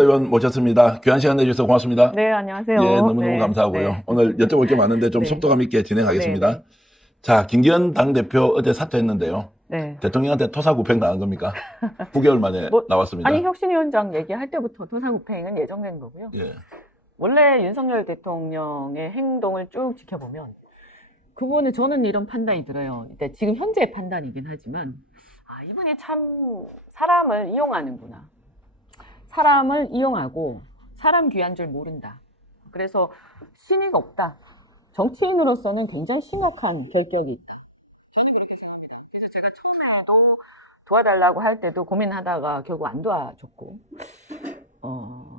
의원 모셨습니다. 귀한 시간 내주셔서 고맙습니다. 네, 안녕하세요. 예, 너무너무 네, 감사하고요. 네. 오늘 여쭤볼 게 많은데 좀 네. 속도감 있게 진행하겠습니다. 네, 네. 자, 김기현 당대표 어제 사퇴했는데요. 네. 대통령한테 토사구팽 당한 겁니까? 9개월 만에 나왔습니다. 아니, 혁신위원장 얘기할 때부터 토사구팽은 예정된 거고요. 예. 원래 윤석열 대통령의 행동을 쭉 지켜보면 그분은 저는 이런 판단이 들어요. 일단 지금 현재 판단이긴 하지만 이분이 참 사람을 이용하는구나. 사람을 이용하고 사람 귀한 줄 모른다. 그래서 신의가 없다. 정치인으로서는 굉장히 심각한 결격이 있다. 그래서 제가 처음에도 도와달라고 할 때도 고민하다가 결국 안 도와줬고,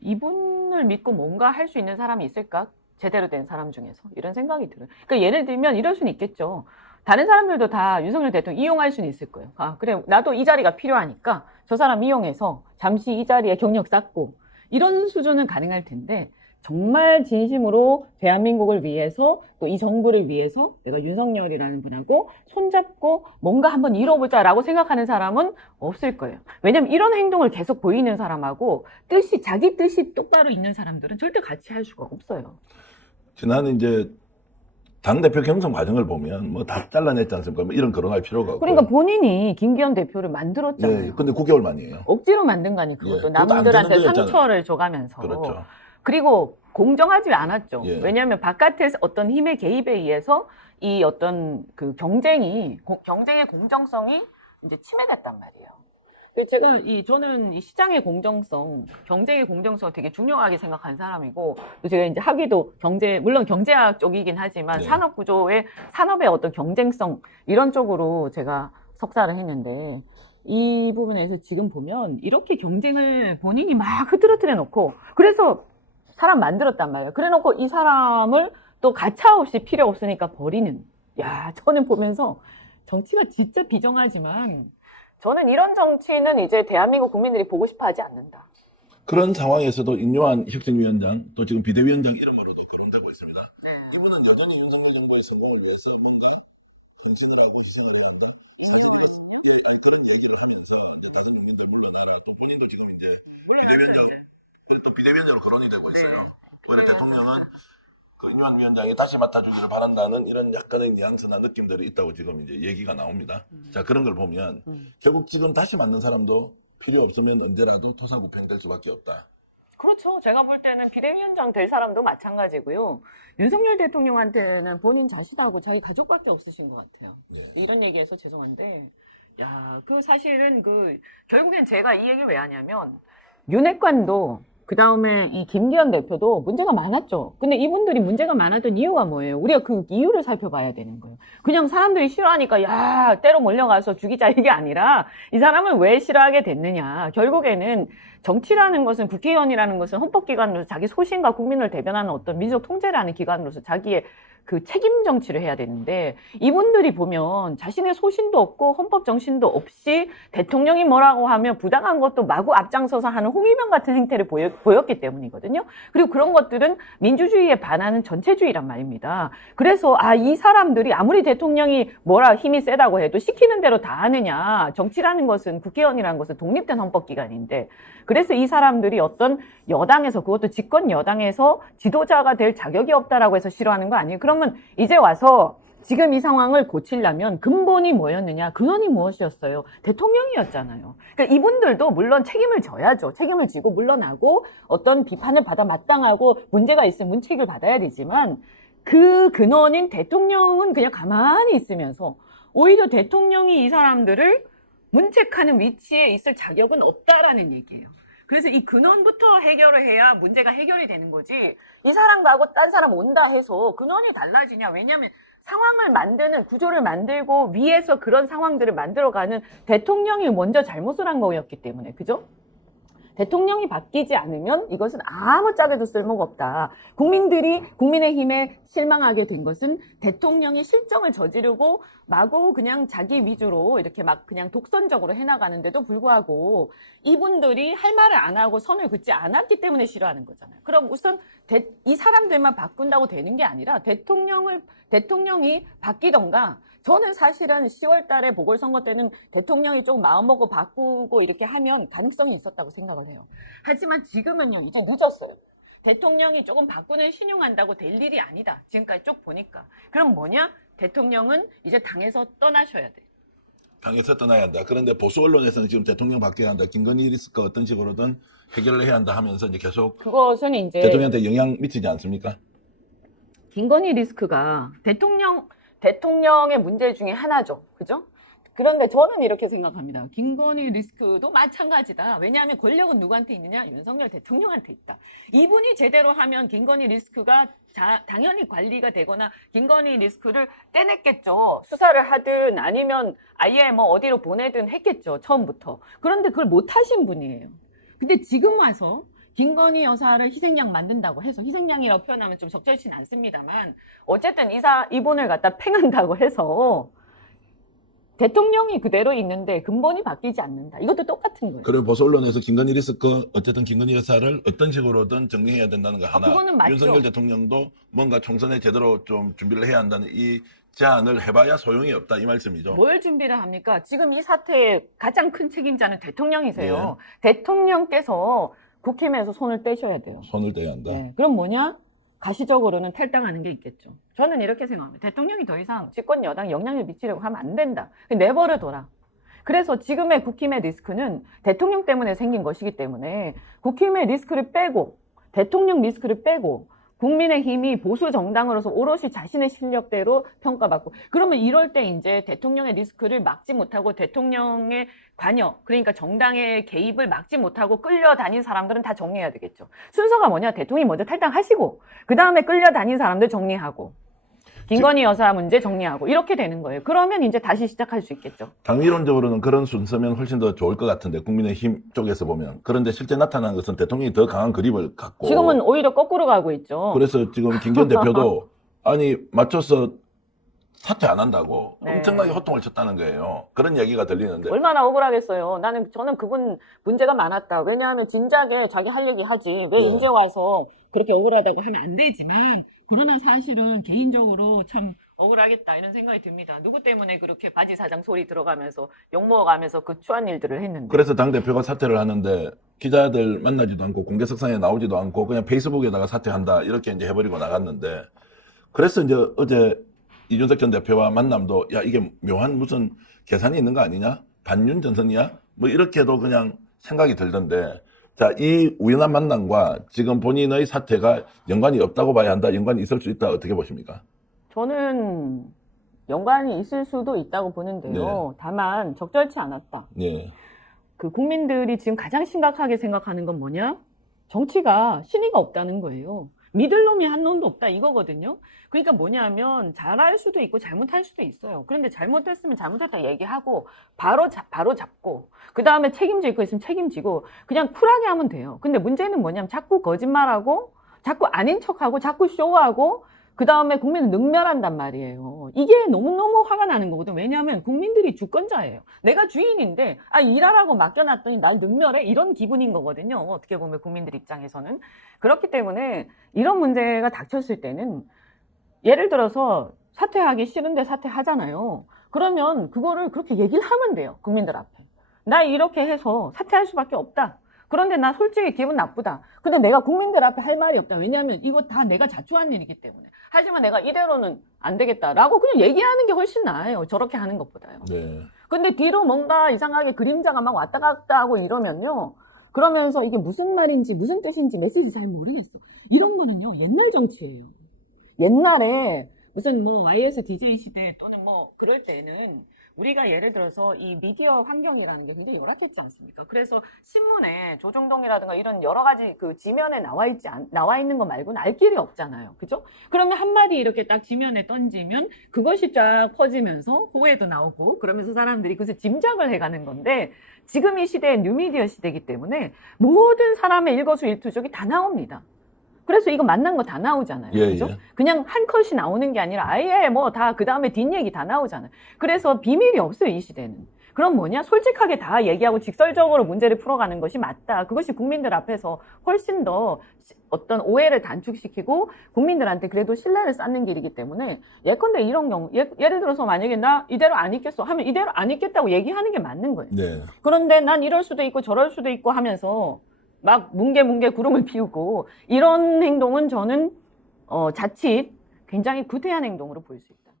이분을 믿고 뭔가 할 수 있는 사람이 있을까? 제대로 된 사람 중에서 이런 생각이 들어요. 그러니까 예를 들면 이럴 수는 있겠죠. 다른 사람들도 다 윤석열 대통령 이용할 수는 있을 거예요. 그래, 나도 이 자리가 필요하니까 저 사람 이용해서 잠시 이 자리에 경력 쌓고 이런 수준은 가능할 텐데, 정말 진심으로 대한민국을 위해서 또 이 정부를 위해서 내가 윤석열이라는 분하고 손잡고 뭔가 한번 이뤄보자라고 생각하는 사람은 없을 거예요. 왜냐면 이런 행동을 계속 보이는 사람하고 자기 뜻이 똑바로 있는 사람들은 절대 같이 할 수가 없어요. 지난 이제 당대표 경선 과정을 보면 뭐 다 잘라냈지 않습니까? 뭐 이런 거론할 필요가 없고. 그러니까 본인이 김기현 대표를 만들었잖아요. 네, 근데 9개월 만이에요. 억지로 만든 거니 그것도. 예, 그것도 안 남들한테 되는 거였잖아요. 상처를 줘가면서. 그렇죠. 그리고 공정하지 않았죠. 예. 왜냐하면 바깥에서 어떤 힘의 개입에 의해서 이 어떤 그 경쟁의 공정성이 이제 침해됐단 말이에요. 저는 이 시장의 공정성, 경쟁의 공정성 되게 중요하게 생각하는 사람이고, 또 제가 이제 학위도 물론 경제학 쪽이긴 하지만 네. 산업의 어떤 경쟁성 이런 쪽으로 제가 석사를 했는데, 이 부분에서 지금 보면 이렇게 경쟁을 본인이 막 흐트러뜨려 놓고, 그래서 사람 만들었단 말이에요. 그래 놓고 이 사람을 또 가차없이 필요 없으니까 버리는. 저는 보면서 정치가 진짜 비정하지만 저는 이런 정치는 이제 대한민국 국민들이 보고 싶어 하지 않는다. 그런 상황에서도 인요한 혁신위원장 또 지금 비대위원장 이름으로도 거론되고 있습니다. 네. 이분은 여전히 윤석열 정부의 성공을 위해서 뭔가 정책을 하고 있습니다. 그런 얘기를 하면서 다시 묻는다 물러나라. 또 본인도 지금 이제 비대위원장으로 거론이 되고 있어요. 오히려 대통령은 그 인요한 위원장이 다시 맡아주기를 바란다는 이런 약간의 뉘앙스나 느낌들이 있다고 지금 이제 얘기가 나옵니다. 자, 그런 걸 보면 결국 지금 다시 맞는 사람도 필요 없으면 언제라도 토사구팽될 수밖에 없다. 그렇죠. 제가 볼 때는 비대위원장 될 사람도 마찬가지고요. 윤석열 대통령한테는 본인 자신하고 자기 가족밖에 없으신 것 같아요. 네. 이런 얘기해서 죄송한데, 사실은 결국엔 제가 이 얘기를 왜 하냐면, 윤핵관도 그 다음에 이 김기현 대표도 문제가 많았죠. 근데 이분들이 문제가 많았던 이유가 뭐예요? 우리가 그 이유를 살펴봐야 되는 거예요. 그냥 사람들이 싫어하니까 때로 몰려가서 죽이자 이게 아니라 이 사람을 왜 싫어하게 됐느냐. 결국에는 정치라는 것은, 국회의원이라는 것은 헌법기관으로서 자기 소신과 국민을 대변하는 어떤 민족 통제라는 기관으로서 자기의 그 책임 정치를 해야 되는데, 이분들이 보면 자신의 소신도 없고 헌법 정신도 없이 대통령이 뭐라고 하면 부당한 것도 마구 앞장서서 하는 홍위병 같은 행태를 보였기 때문이거든요. 그리고 그런 것들은 민주주의에 반하는 전체주의란 말입니다. 그래서 이 사람들이 아무리 대통령이 힘이 세다고 해도 시키는 대로 다 하느냐. 정치라는 것은, 국회의원이라는 것은 독립된 헌법기관인데, 그래서 이 사람들이 어떤 여당에서, 그것도 집권 여당에서 지도자가 될 자격이 없다라고 해서 싫어하는 거 아니에요? 그러면 이제 와서 지금 이 상황을 고치려면 근본이 뭐였느냐? 근원이 무엇이었어요? 대통령이었잖아요. 그러니까 이분들도 물론 책임을 져야죠. 책임을 지고 물러나고 어떤 비판을 받아 마땅하고 문제가 있으면 문책을 받아야 되지만, 그 근원인 대통령은 그냥 가만히 있으면서 오히려 대통령이 이 사람들을 문책하는 위치에 있을 자격은 없다라는 얘기예요. 그래서 이 근원부터 해결을 해야 문제가 해결이 되는 거지, 이 사람 가고 딴 사람 온다 해서 근원이 달라지냐. 왜냐하면 상황을 만드는, 구조를 만들고 위에서 그런 상황들을 만들어가는 대통령이 먼저 잘못을 한 거였기 때문에, 그죠? 대통령이 바뀌지 않으면 이것은 아무짝에도 쓸모가 없다. 국민들이 국민의힘에 실망하게 된 것은 대통령이 실정을 저지르고 마구 그냥 자기 위주로 이렇게 막 그냥 독선적으로 해나가는데도 불구하고 이분들이 할 말을 안 하고 선을 긋지 않았기 때문에 싫어하는 거잖아요. 그럼 우선 이 사람들만 바꾼다고 되는 게 아니라 대통령이 바뀌던가, 저는 사실은 10월 달에 보궐선거 때는 대통령이 좀 마음먹고 바꾸고 이렇게 하면 가능성이 있었다고 생각을 해요. 하지만 지금은요, 이제 늦었어요. 대통령이 조금 바꾸는 신용한다고 될 일이 아니다. 지금까지 쭉 보니까. 그럼 뭐냐? 대통령은 이제 당에서 떠나셔야 돼. 당에서 떠나야 한다. 그런데 보수 언론에서는 지금 대통령 바뀌어야 한다. 김건희 리스크 어떤 식으로든 해결을 해야 한다 하면서 이제 계속 그것은 이제 대통령한테 영향 미치지 않습니까? 김건희 리스크가 대통령의 문제 중에 하나죠. 그죠? 그런데 저는 이렇게 생각합니다. 김건희 리스크도 마찬가지다. 왜냐하면 권력은 누구한테 있느냐? 윤석열 대통령한테 있다. 이분이 제대로 하면 김건희 리스크가 당연히 관리가 되거나 김건희 리스크를 떼냈겠죠. 수사를 하든 아니면 아예 뭐 어디로 보내든 했겠죠. 처음부터. 그런데 그걸 못 하신 분이에요. 근데 지금 와서 김건희 여사를 희생양 만든다고 해서, 희생양이라고 표현하면 좀 적절치는 않습니다만 어쨌든 이분을 갖다 팽한다고 해서 대통령이 그대로 있는데 근본이 바뀌지 않는다. 이것도 똑같은 거예요. 그리고 보수 언론에서 김건희 리스크 어쨌든 김건희 여사를 어떤 식으로든 정리해야 된다는 거 하나. 그거는 맞죠. 윤석열 대통령도 뭔가 총선에 제대로 좀 준비를 해야 한다는 이 제안을 해봐야 소용이 없다 이 말씀이죠. 뭘 준비를 합니까? 지금 이 사태의 가장 큰 책임자는 대통령이세요. 대통령께서 국힘에서 손을 떼셔야 돼요. 손을 떼야 한다. 네. 그럼 뭐냐? 가시적으로는 탈당하는 게 있겠죠. 저는 이렇게 생각합니다. 대통령이 더 이상 집권 여당 영향을 미치려고 하면 안 된다. 내버려 둬라. 그래서 지금의 국힘의 리스크는 대통령 때문에 생긴 것이기 때문에 국힘의 리스크를 빼고, 대통령 리스크를 빼고, 국민의힘이 보수 정당으로서 오롯이 자신의 실력대로 평가받고, 그러면 이럴 때 이제 대통령의 리스크를 막지 못하고 대통령의 관여, 그러니까 정당의 개입을 막지 못하고 끌려다닌 사람들은 다 정리해야 되겠죠. 순서가 뭐냐? 대통령이 먼저 탈당하시고 그 다음에 끌려다닌 사람들 정리하고 김건희 여사 문제 정리하고 이렇게 되는 거예요. 그러면 이제 다시 시작할 수 있겠죠. 당위론적으로는 그런 순서면 훨씬 더 좋을 것 같은데, 국민의힘 쪽에서 보면. 그런데 실제 나타난 것은 대통령이 더 강한 그립을 갖고 지금은 오히려 거꾸로 가고 있죠. 그래서 지금 김기현 대표도 아니 맞춰서 사퇴 안 한다고 네. 엄청나게 호통을 쳤다는 거예요. 그런 얘기가 들리는데 얼마나 억울하겠어요. 저는 그분 문제가 많았다. 왜냐하면 진작에 자기 할 얘기 하지. 왜 이제 와서 그렇게 억울하다고 하면 안 되지만, 그러나 사실은 개인적으로 참 억울하겠다 이런 생각이 듭니다. 누구 때문에 그렇게 바지 사장 소리 들어가면서 욕먹어가면서 그 추한 일들을 했는데. 그래서 당대표가 사퇴를 하는데 기자들 만나지도 않고 공개석상에 나오지도 않고 그냥 페이스북에다가 사퇴한다 이렇게 이제 해버리고 나갔는데, 그래서 이제 어제 이준석 전 대표와 만남도 야 이게 묘한 무슨 계산이 있는 거 아니냐? 반윤 전선이야? 뭐 이렇게도 그냥 생각이 들던데, 자, 이 우연한 만남과 지금 본인의 사퇴가 연관이 없다고 봐야 한다, 연관이 있을 수 있다, 어떻게 보십니까? 저는 연관이 있을 수도 있다고 보는데요. 다만 적절치 않았다. 네. 그 국민들이 지금 가장 심각하게 생각하는 건 뭐냐? 정치가 신의가 없다는 거예요. 믿을 놈이 한 놈도 없다 이거거든요. 그러니까 뭐냐면 잘할 수도 있고 잘못할 수도 있어요. 그런데 잘못했으면 잘못했다 얘기하고 바로 잡고, 그 다음에 책임질 거 있으면 책임지고 그냥 쿨하게 하면 돼요. 근데 문제는 뭐냐면 자꾸 거짓말하고 자꾸 아닌 척하고 자꾸 쇼하고 그 다음에 국민을 능멸한단 말이에요. 이게 너무너무 화가 나는 거거든. 왜냐하면 국민들이 주권자예요. 내가 주인인데 일하라고 맡겨놨더니 날 능멸해? 이런 기분인 거거든요. 어떻게 보면 국민들 입장에서는. 그렇기 때문에 이런 문제가 닥쳤을 때는, 예를 들어서 사퇴하기 싫은데 사퇴하잖아요. 그러면 그거를 그렇게 얘기를 하면 돼요. 국민들 앞에. 나 이렇게 해서 사퇴할 수밖에 없다. 그런데 나 솔직히 기분 나쁘다. 근데 내가 국민들 앞에 할 말이 없다. 왜냐하면 이거 다 내가 자초한 일이기 때문에. 하지만 내가 이대로는 안 되겠다라고 그냥 얘기하는 게 훨씬 나아요. 저렇게 하는 것보다요. 네. 근데 뒤로 뭔가 이상하게 그림자가 막 왔다 갔다 하고 이러면요. 그러면서 이게 무슨 말인지 무슨 뜻인지 메시지 잘 모르겠어. 이런 거는요. 옛날 정치예요. 옛날에 무슨 뭐 ISDJ 시대 또는 뭐 그럴 때는 우리가 예를 들어서 이 미디어 환경이라는 게 굉장히 열악했지 않습니까? 그래서 신문에 조정동이라든가 이런 여러 가지 그 지면에 나와 있는 거 말고는 알 길이 없잖아요. 그죠? 그러면 한마디 이렇게 딱 지면에 던지면 그것이 쫙 퍼지면서 호해도 나오고 그러면서 사람들이 그것을 짐작을 해가는 건데, 지금 이 시대는 뉴미디어 시대이기 때문에 모든 사람의 일거수일투족이 다 나옵니다. 그래서 이거 만난 거 다 나오잖아요. 예, 그죠? 예. 그냥 한 컷이 나오는 게 아니라 아예 뭐 다 그 다음에 뒷얘기 다 나오잖아요. 그래서 비밀이 없어요, 이 시대는. 그럼 뭐냐? 솔직하게 다 얘기하고 직설적으로 문제를 풀어가는 것이 맞다. 그것이 국민들 앞에서 훨씬 더 어떤 오해를 단축시키고 국민들한테 그래도 신뢰를 쌓는 길이기 때문에 예컨대 이런 경우, 예를 들어서 만약에 나 이대로 안 있겠어 하면 이대로 안 있겠다고 얘기하는 게 맞는 거예요. 네. 그런데 난 이럴 수도 있고 저럴 수도 있고 하면서 막 뭉게뭉게 구름을 피우고 이런 행동은 저는 자칫 굉장히 구태한 행동으로 보일 수 있다.